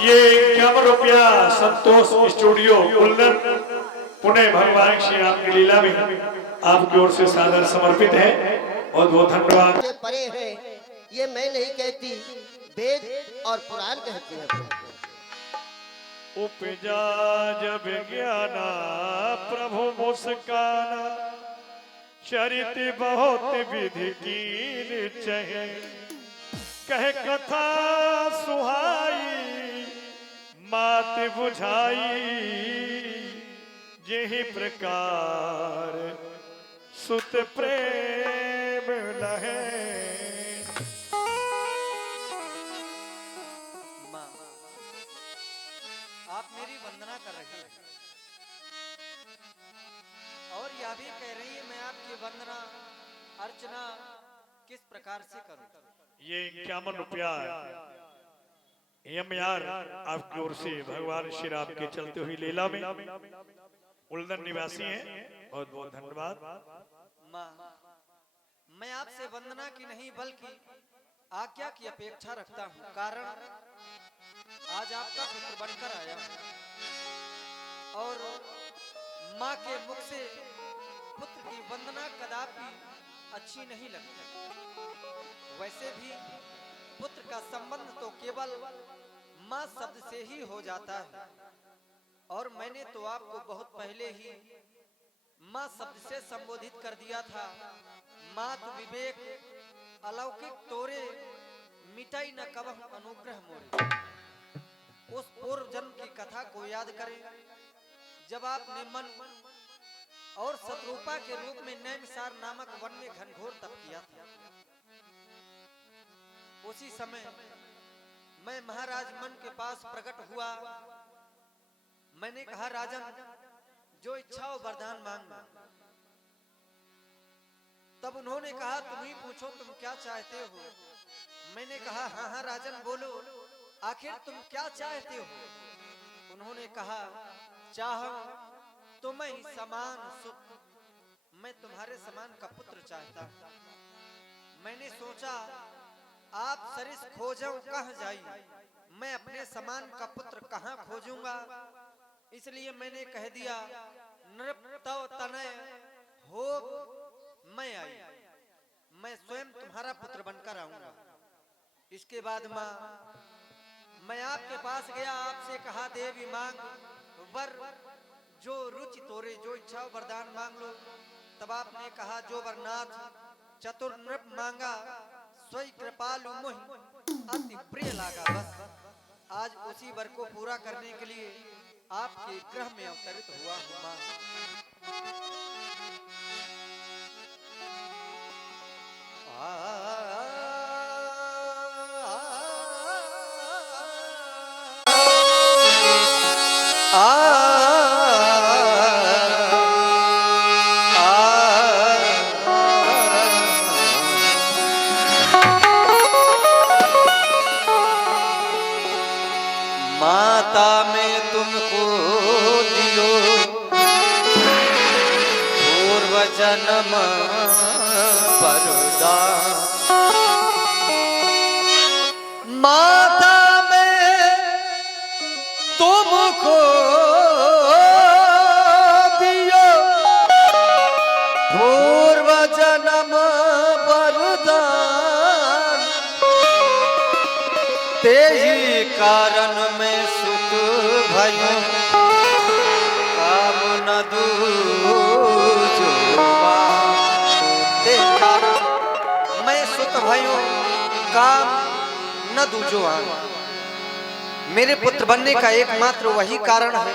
ये 51 रुपया संतोष स्टूडियो उल्लन पुणे भगवान श्री राम की लीला में आपकी ओर से सादर समर्पित है। बहुत बहुत धन्यवाद। परे है ये मैं नहीं कहती, वेद और पुराण कहते हैं। उपजा जब ज्ञाना प्रभु मुस्काना, चरित बहुत विधि कीन चहे, कह कथा सुहाई मात बुझाई, यही प्रकार सुत प्रेम लहे। माँ, आप मेरी वंदना कर रही हैं और यह भी कह रही है मैं आपकी वंदना अर्चना किस प्रकार से करूं। ये 51 रुपया यार आपकी ओर से भगवान श्री राम के चलते हुई लीला में उल्लन निवासी हैं। बहुत बहुत धन्यवाद। माँ, मैं आपसे वंदना की नहीं बल्कि आज्ञा की अपेक्षा रखता हूँ। कारण आज आपका पुत्र बनकर आया और माँ के मुख से पुत्र की वंदना कदापि अच्छी नहीं लगती। वैसे भी पुत्र का संबंध तो केवल माँ शब्द से ही हो जाता है और मैंने तो आपको बहुत पहले ही माँ शब्द से संबोधित कर दिया था। मात विवेक अलौकिक तोरे, मिटाई न कबह अनुग्रह मोरे। उस पूर्व जन्म की कथा को याद करें जब आपने मन और शत्रुपा के रूप में नैमिषार नामक वन में घनघोर तप किया था। उसी समय मैं महाराज मन के पास प्रकट हुआ। मैंने कहा राजन, जो इच्छा हो वरदान मांगना। तब उन्होंने कहा तुम ही पूछो तुम क्या चाहते हो। मैंने कहा हाँ हाँ राजन बोलो, आखिर तुम क्या चाहते हो। उन्होंने कहा चाहो तुम ही समान सुख, मैं तुम्हारे समान का पुत्र चाहता हूं। मैंने सोचा आप सरिस खोजो कहाँ जाई, मैं अपने समान का पुत्र कहाँ खोजूंगा। इसलिए मैंने कह दिया नृप तव तनय हो मैं आई, मैं स्वयं तुम्हारा पुत्र बनकर आऊंगा। इसके बाद माँ मैं आपके पास गया, आपसे कहा देवी मांग वर जो रुचि तोरे, जो इच्छा वरदान मांग लो। तब आपने कहा जो वरनाथ चतुर नृप मांगा, स्वयं कृपालु मोहि अति प्रिय लागा। बस आज उसी वर को पूरा करने के लिए आपके ग्रह में अवतरित हुआ हूं मां। माता में तुमको दियो पूर्व जन्म वरदान। माता में तुमको दियो पूर्व जन्म वरदान, तेही कारण में सुख भयो काम न दूजो। मैं सुख भयो काम न दूजो। मेरे पुत्र बनने का एकमात्र वही कारण है,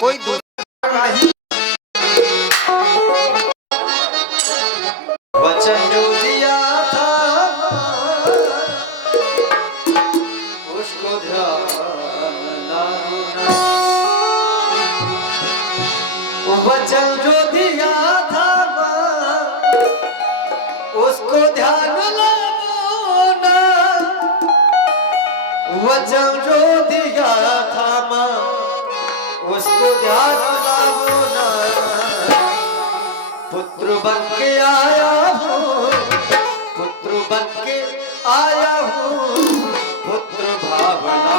कोई दूसरा नहीं। वचन जो दिया था उसको ध्यान लाना, वचन जो दिया था उसको ध्यान लाना, वचन जो दिया था मां उसको ध्यान लाना। पुत्र बन के आया हूँ, पुत्र बन के आया हूँ, पुत्र भावना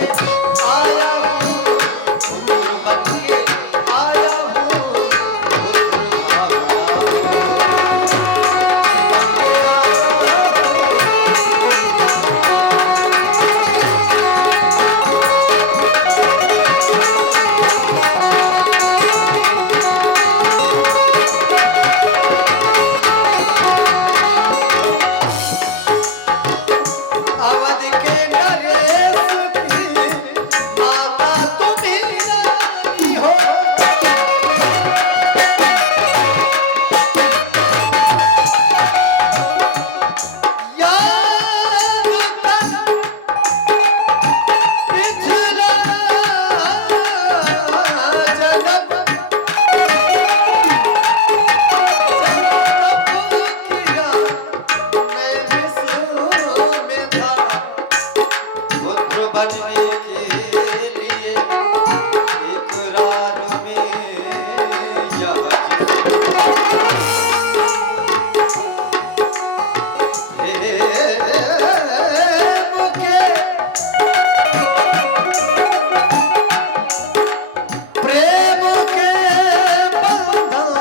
आया हूँ, पुत्र बन के आया हूँ, पुत्र अवध के नरेश की माता तुम्ही रानी हो। यार तन पिछला जन्म किया मैं विश्व में था पुत्र बनने के लिए इकरार में यह प्रेम के बंधन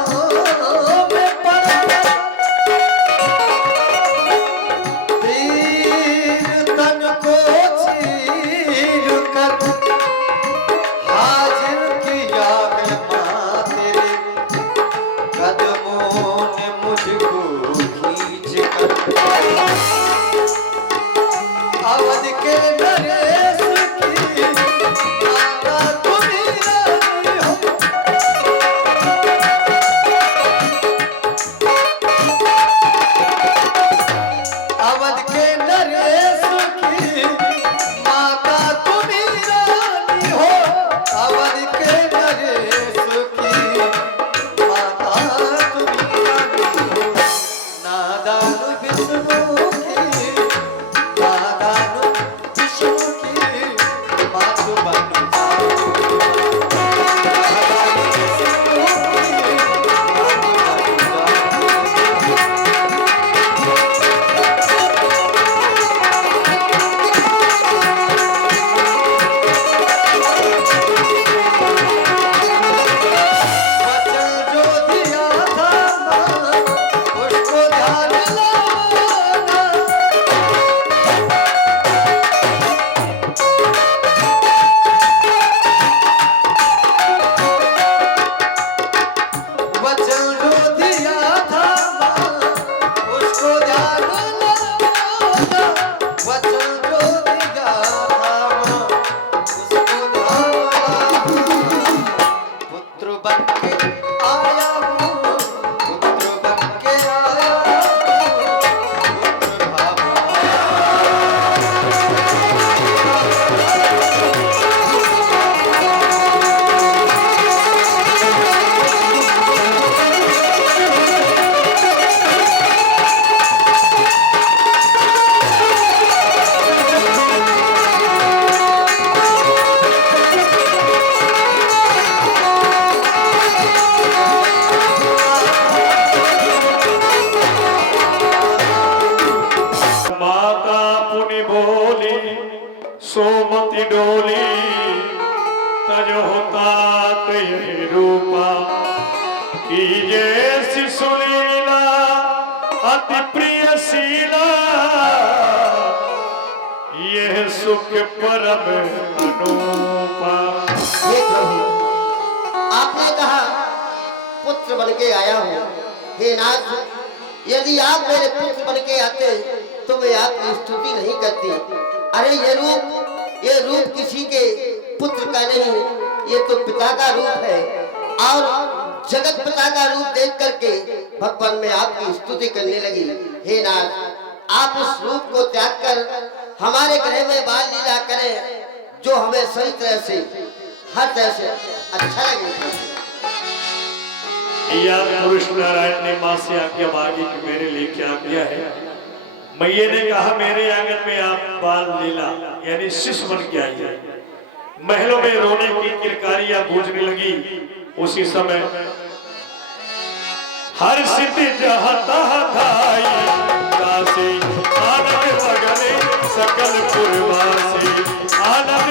में पड़ तीर तन को चीर कर हाजिर किया मैं माँ तेरे कदमों ने मुझको खींच कर। अवध के नरेश की माता तुम्ही रानी हो। अवध के नरेश की माता तुम्ही रानी हो। अवध के नरेश की माता तुम्ही रानी हो। नादान विष्णु की नादान विष्णु की मात बन जाओ। नादान विष्णु की मात बन जाओ। वचन जो दिया था माँ, उसको ध्यान लाना। वचन जो दिया था माँ, उसको ध्यान लाना। वचन जो दिया था माँ, उसको ध्यान लाना। पुत्र बन के आया हूँ, पुत्र बन के आया हूँ, पुत्र भावा। माता पुनि बोली सोमति डोली तज होता यही रूपा कीजे शिशु लीला अति प्रिय शीला यह सुख परम अनुपा। हे प्रभु, आपने कहा पुत्र बन के आया हूँ। हे नाथ, यदि आप मेरे पुत्र बन के आते तो मैं आपकी स्तुति नहीं करती। अरे ये रूप किसी के पुत्र का नहीं, ये तो पिता का रूप है। और जगत पिता का रूप देख करके भगवान में आपकी स्तुति करने लगी। हे नाथ, आप उस रूप को त्याग कर हमारे गृह में बाल लीला करें, जो हमें सही तरह से हर तरह से अच्छा लगे। या पुरुष नारायण ने माँ से आज्ञा मांगी कि मेरे लिए क्या किया है। मैये ने कहा मेरे आंगन में आप बाल लीला यानी शिष्य बन के आइए। महलों में रोने की किलकारियां गूंजने लगी। उसी समय हर सिद्धि जहाँ तहाँ धाई काशी आनंद बगले सकल पुरवासी आनंद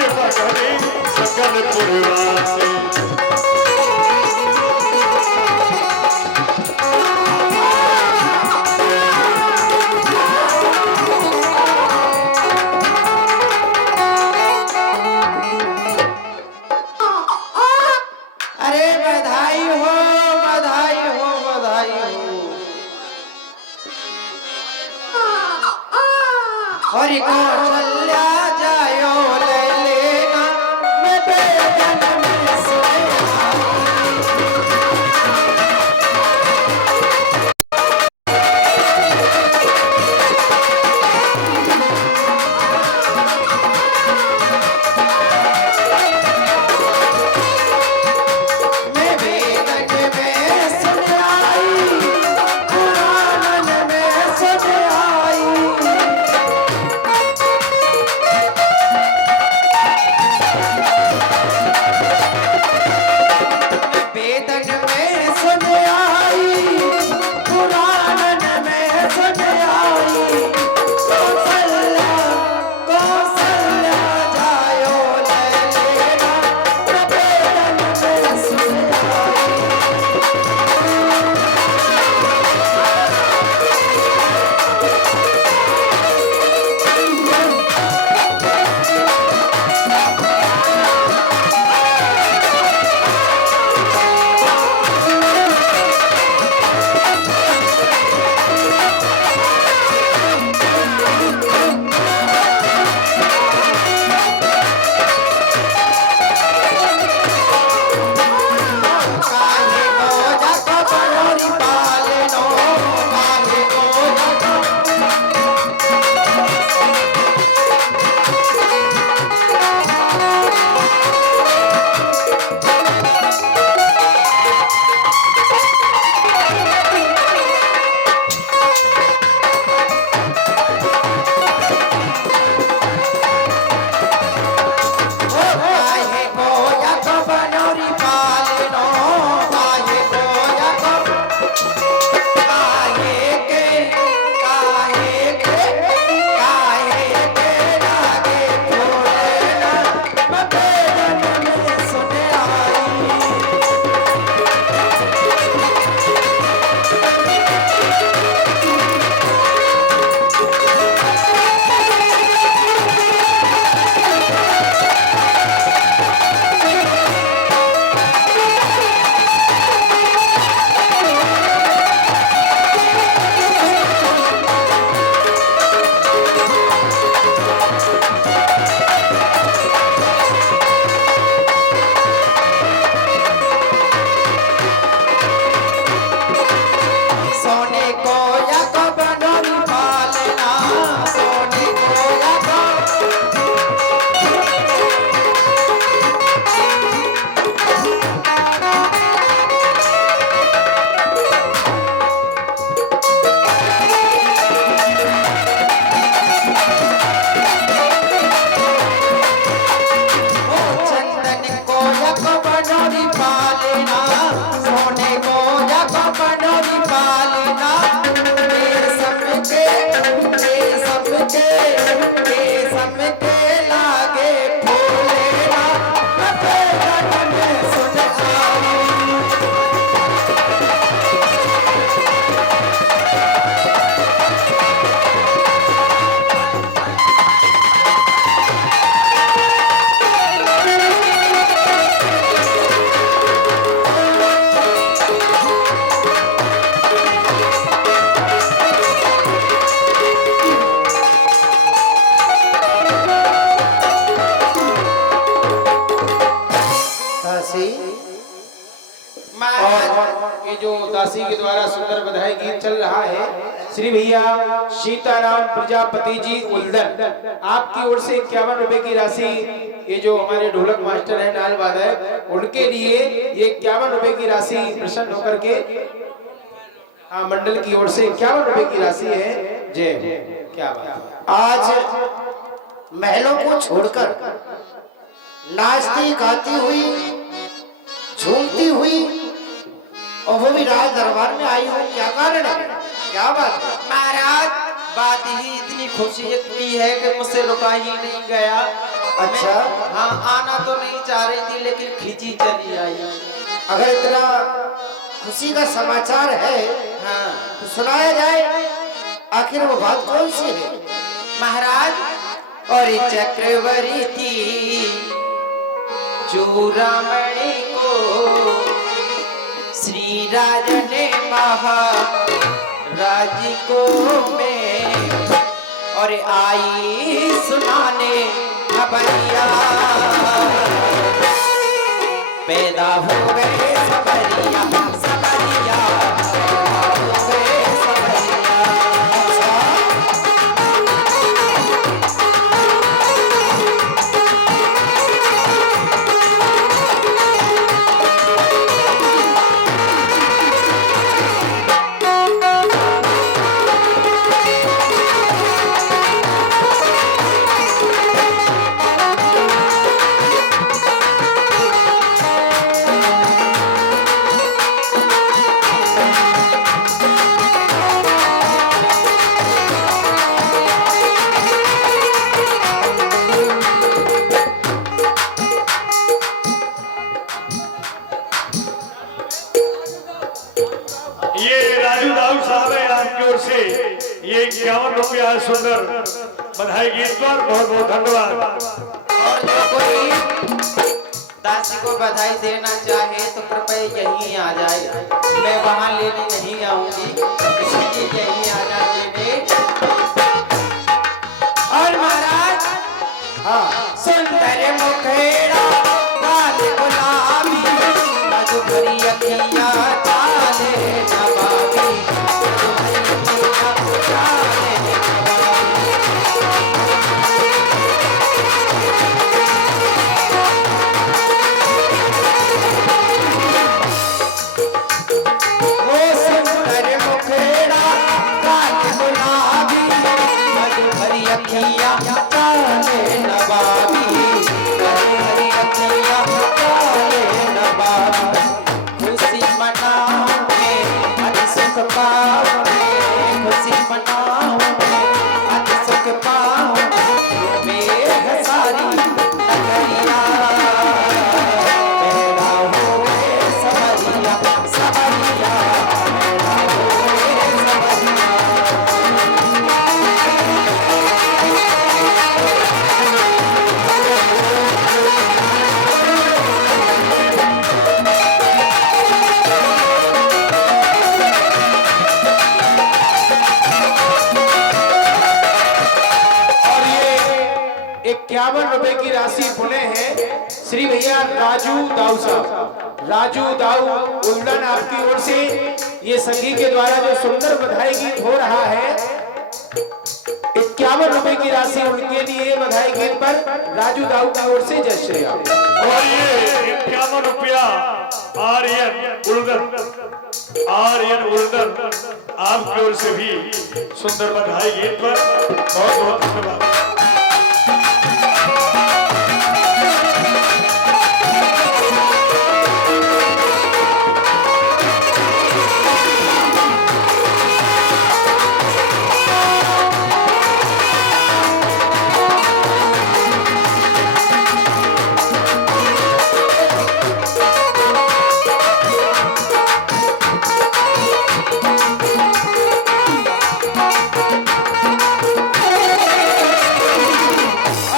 पुरवासी। अरे बधाई हो, बधाई हो, बधाई हो। और कौशल्या जायो ले लेना, मैं बेदन में सोया। मैं बेदन में सोया आई, पुराण में सोया आई। वेदन में सुन आई, पुराण में सुन आई। कौशल्या, कौशल्या जायो ले लेना, मैं वेदन में सुन आई। काहे गोजा को बनोरी पालनो, काहे गोजा को। काहे गोजा को बनोरी पालनो, काहे गोजा को। काहे के, काहे के, काहे के लागे फूलना, मैं बेदन में सुन आई। सोने को या को बनोरी पालना, सोने को या को। ओ चंदन को या को बनोरी पालना, सोने को या को बनोरी पालना। रेशम के, रेशम के, रेशम के लागे फूलना, मैं बेदन में सुन आई। और ये जो दासी के द्वारा सुंदर बधाई गीत चल रहा है, श्री भैया सीताराम प्रजापति जी उल्दन, आपकी ओर से 51 रुपए की राशि, ये जो हमारे ढोलक मास्टर है नाल वादक, उनके लिए ये 51 रुपए की राशि प्रसन्न होकर के मंडल की ओर से 51 रुपए की राशि है। जय, क्या बात है। आज महलों को छोड़कर नाचती गाती हुई झूमती हुई और वो भी राज दरबार में आई हो, क्या कारण है, क्या बात है? महाराज, बात ही इतनी खुशी की है कि मुझसे रुका ही नहीं गया। अच्छा। हाँ, आना तो नहीं चाह रही थी लेकिन खिंची चली आई। अगर इतना खुशी का समाचार है हाँ तो सुनाया जाए, आखिर वो बात कौन सी है? महाराज, और चक्रवर्ती चूड़ामणि को श्री राज ने महाराज को में और आई सुनाने खबरिया, पैदा हो गए सबरिया सबरिया, हो गए सबरिया। ये राजू दाऊ साहब है आपकी ओर से ये 51 रुपया सुंदर बधाई गीत पर बहुत बहुत धन्यवाद। और जो कोई दासी को बधाई देना चाहे तो कृपया यहीं आ जाए, मैं वहां लेने नहीं आऊंगी, इसलिए यहीं आ जाए। और महाराज, हाँ, सुंदर मुखेड़ा लाल गुलाबी, मधुकरी अखियां चाले नवाबी, मधुकरी अखियां चाले नवाबी। वो सुंदर मुखेड़ा लाल गुलाबी, मधुकरी अखियां चाले नवाबी, मधुकरी अखियां चाले नवाबी। खुशी मनाओगे अति सुख पाओगे, खुशी मनाओगे अति सुख पाओगे, में सारी नगरिया, पैदा हो गए सबरिया सबरिया, पैदा हो गए सबरिया। और ये 51 रुपए की राशि पुणे है श्री भैया राजू दाऊ साहब, राजू दाऊ उल्लन आपकी ओर से ये संगी के द्वारा जो सुंदर बधाई गीत हो रहा है, 51 रुपए की राशि उनके लिए बधाई गीत पर राजू दाऊ की ओर से जय श्री राम। और ये 51 रुपया आर्यन उल्दन आपकी ओर से भी सुंदर बधाई गीत पर बहुत बहुत धन्यवाद।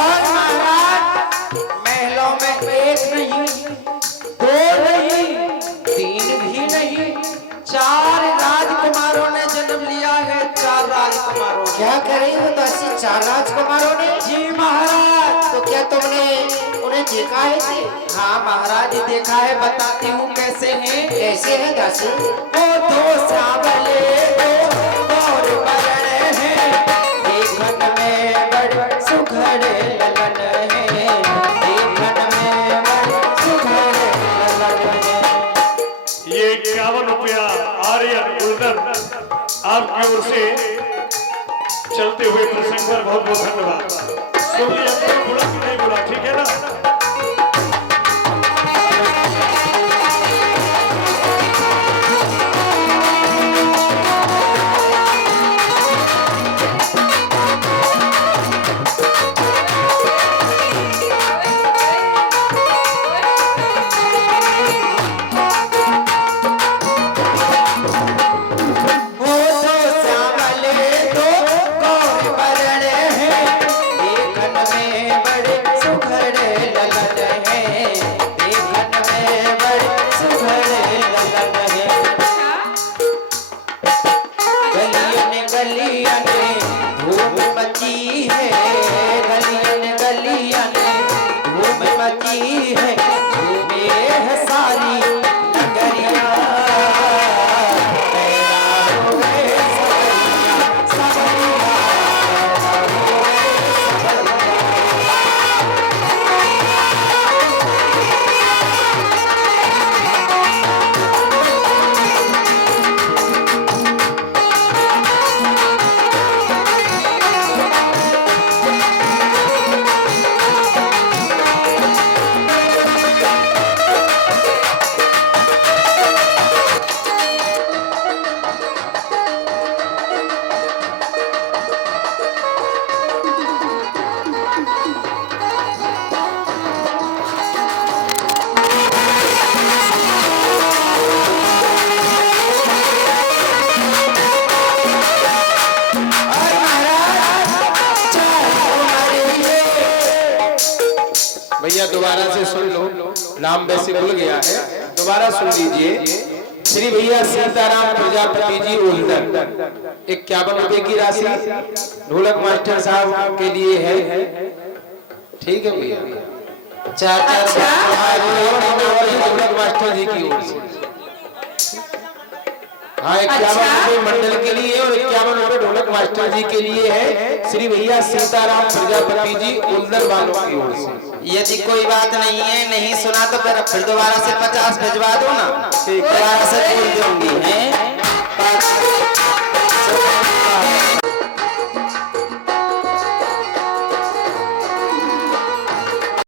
और महाराज, महलों में एक नहीं, दो नहीं, तीन भी नहीं, 4 राजकुमारों ने जन्म लिया है। 4 राजकुमारों। क्या कह रही हो दासी? 4 राजकुमारों ने? जी महाराज। तो क्या तुमने उन्हें देखा है कि? हाँ महाराज, देखा है, बताती हूँ कैसे हैं। कैसे है दासी? वो 2 सांवले और बरण हैं, देखन में बड़ सुघड़ ललन है, देखन में बड़ सुघड़ ललन है। ये 51 रुपया आर्यन उल्दन आपकी ओर से चलते हुए प्रसंग पर बहुत बहुत धन्यवाद। सुनिए, हमको बुला कि नहीं बुला, ठीक है ना? की है, घूमे है सारी नगरिया। हैरान हो गए सबरिया, सबरिया, हैरान हो गए सबरिया। भैया दोबारा से सुन लो, नाम वैसे भूल गया है, दोबारा सुन लीजिए। श्री भैया सीताराम प्रजापति जी उल्दन 51 रुपए की राशि ढोलक मास्टर साहब के लिए है। ठीक है भैया, चार ढोलक मास्टर जी की ओर से। हाँ, 51 रुपए मंडल के लिए और 51 रुपए ढोलक मास्टर जी के लिए है, श्री भैया सीताराम प्रजापति जी उल्दन वालों की ओर से। यदि कोई बात नहीं है, नहीं सुना तो फिर दोबारा से 50 भिजवा दो ना, दोबारा से बोल दूंगी है।